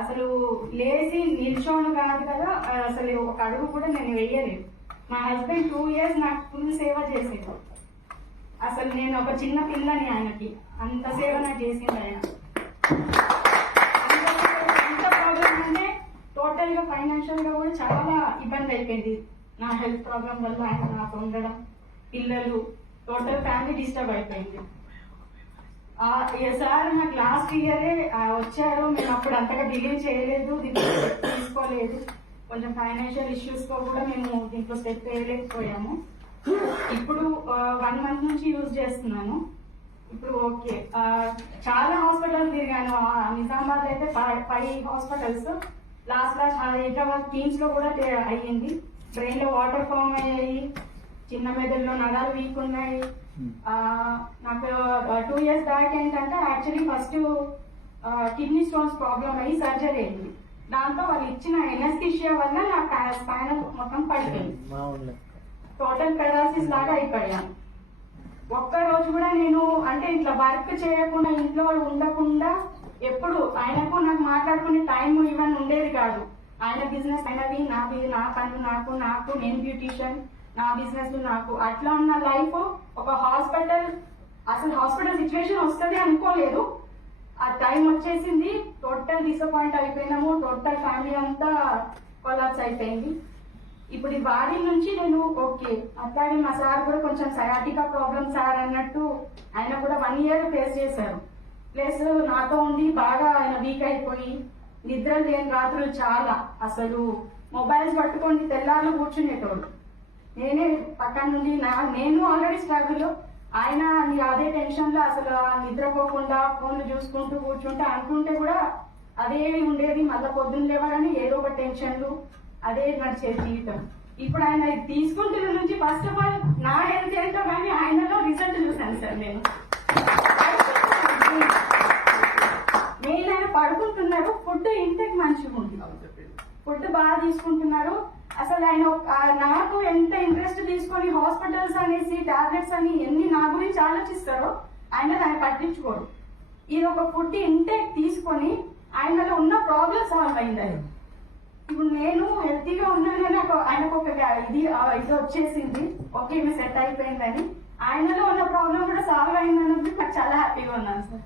అసలు లేచి నిల్చోను కాదు కదా, అసలు ఒక అడుగు కూడా నేను వేయలేదు. మా హస్బెండ్ 2 years నాకు ఫుల్ సేవ చేసేది. అసలు నేను ఒక చిన్న పిల్లని ఆయనకి, అంత సేవ నాకు చేసింది ఆయన. ఎంత ప్రాబ్లం అంటే టోటల్ గా ఫైనాన్షియల్ గా కూడా చాలా ఇబ్బంది అయిపోయింది. నా హెల్త్ ప్రాబ్లం వల్ల ఆయన నాకు ఉండడం, పిల్లలు, టోటల్ ఫ్యామిలీ డిస్టర్బ్ అయిపోయింది. సార్ నాకు లాస్ట్ ఇయరే వచ్చారు. మేము అప్పుడు అంతగా బిలీవ్ చేయలేదు, దీంట్లో తీసుకోలేదు. కొంచెం ఫైనాన్షియల్ ఇష్యూస్ తో కూడా మేము దీంట్లో స్టెప్ వేయలేకపోయాము. ఇప్పుడు 1 month నుంచి యూజ్ చేస్తున్నాను. ఇప్పుడు ఓకే. చాలా హాస్పిటల్స్ తిరిగాను. నిజామాబాద్ అయితే 5 హాస్పిటల్స్. లాస్ట్ హైదరాబాద్ టీమ్స్ లో కూడా అయ్యింది. బ్రెయిన్ లో వాటర్ ఫామ్ అయ్యాయి, చిన్న మెదడులో నరాలు వీక్ ఉన్నాయి. నాకు 2 years బ్యాక్ ఏంటంటే actually first kidney stones problem అయ్యి సర్జరీ అయింది. దాంతో వాళ్ళు ఇచ్చిన ఎనస్థీషియా వల్ల నా స్పైనల్ మొత్తం పడిపోయింది. టోటల్ పెరాలసిస్ లాగా అయిపోయాను. ఒక్క రోజు కూడా నేను అంటే ఇట్లా వర్క్ చేయకుండా, ఇంట్లో ఉండకుండా, ఎప్పుడు ఆయనకు నాకు మాట్లాడుకునే టైం ఇవన్నీ ఉండేది కాదు. ఆయన బిజినెస్ అయినది, నా పనులు నాకు, నేను బ్యూటీషియన్, నా బిజినెస్ నాకు. అట్లా ఉన్న లైఫ్ ఒక హాస్పిటల్, అసలు హాస్పిటల్ సిచ్యువేషన్ వస్తుంది అనుకోలేదు. ఆ టైం వచ్చేసింది, టోటల్ డిసప్పాయింట్ అయిపోయినాము. టోటల్ ఫ్యామిలీ అంతా కొలాప్స్ అయిపోయింది. ఇప్పుడు ఈ బాడీ నుంచి నేను ఓకే. అట్లాగే మా సార్ కూడా కొంచెం సయాటికా ప్రాబ్లమ్ సార్ అన్నట్టు ఆయన కూడా 1 year ఫేస్ చేశారు. ప్లస్ నాతో ఉండి బాగా ఆయన వీక్ అయిపోయి నిద్ర లేని రాత్రులు చాలా. అసలు మొబైల్స్ పట్టుకొని తెల్లారులు కూర్చునేటోళ్ళు. నేనే పక్కన నుండి నేను ఆల్రెడీ స్ట్రగుల్, ఆయన అదే టెన్షన్ లో అసలు నిద్రపోకుండా ఫోన్లు చూసుకుంటూ కూర్చుంటే అనుకుంటే కూడా అదే ఉండేది. మళ్ళీ పొద్దున్న లేవగానే ఏదో ఒక టెన్షన్లు, అదే నడిచే జీవితం. ఇప్పుడు ఆయన తీసుకుంటున్న నుంచి ఫస్ట్ ఆఫ్ ఆల్ నా హెల్త్ ఏంటో కానీ ఆయనలో రిజల్ట్ చూసాను సార్. నేను ఆయన పడుకుంటున్నారు, ఫుడ్ ఇంటేక్ మంచిగా ఉంది, ఫుడ్ బాగా తీసుకుంటున్నారు. అసలు ఆయన నాకు ఎంత ఇంట్రెస్ట్ తీసుకొని హాస్పిటల్స్ అనేసి టాబ్లెట్స్ అని ఎన్ని నా గురించి ఆలోచిస్తారో ఆయన పట్టించుకోరు. ఇది ఒక ఫుడ్ ఇంటేక్ తీసుకొని ఆయనలో ఉన్న ప్రాబ్లమ్ సాల్వ్ అయింది. ఇప్పుడు నేను హెల్తీగా ఉన్నానని ఆయనకు ఒక ఇది వచ్చేసింది, ఓకే ఇవి సెట్ అయిపోయిందని. ఆయనలో ఉన్న ప్రాబ్లం కూడా సాల్వ్ అయిందని నాకు చాలా హ్యాపీగా ఉన్నాను సార్.